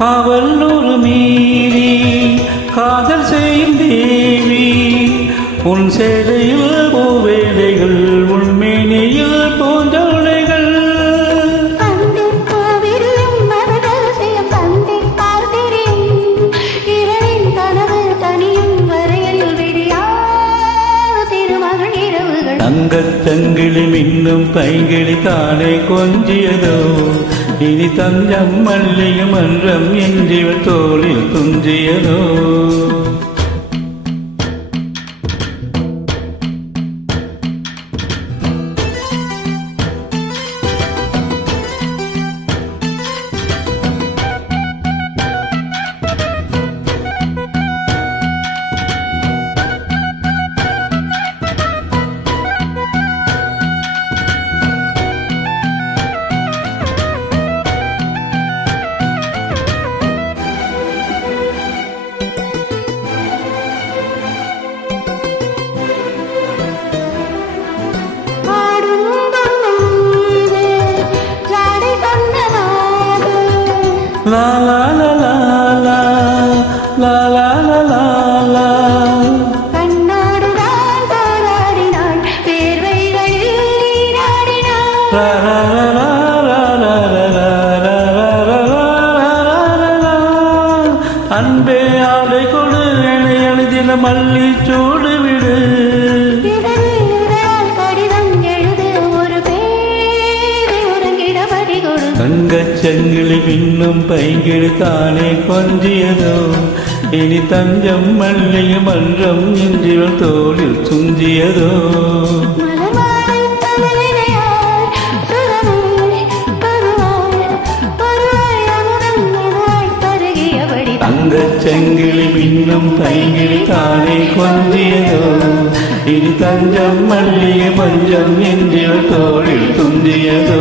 காவல்லூர் மீறி காதல் செய்யும் தேவி உன் சேலையில் பூவேலைகள் உண்மேனியில் பூஞ்சோலைகள் தங்கச்சங்கிலி மின்னும் பைங்கிளி தானே கொஞ்சியதோ இனி தஞ்சம் மல்லிகை மன்றம் என்றிவள் தோளில் துஞ்சியதோ La la la la la la la la la la கண்ணோடுதான் போராடினாள் பேர்வைகளில் நீராடினாள் la la la la la la la அன்பே ஆலை கொடு என எழுதின மல்லி சூடு விடு தங்கச்சங்கிலி பின்னும் பைங்கிழி தானே கொஞ்சியதோ இனி தஞ்சம் மல்லிகை மன்றம் என்றிவள் தோளில் துஞ்சியதோ தங்கச்சங்கிலி பின்னும் பைங்கிழி தானே கொஞ்சியதோ இனி தஞ்சம் மல்லிகை மஞ்சம் என்றிவள் தோளில் துஞ்சியதோ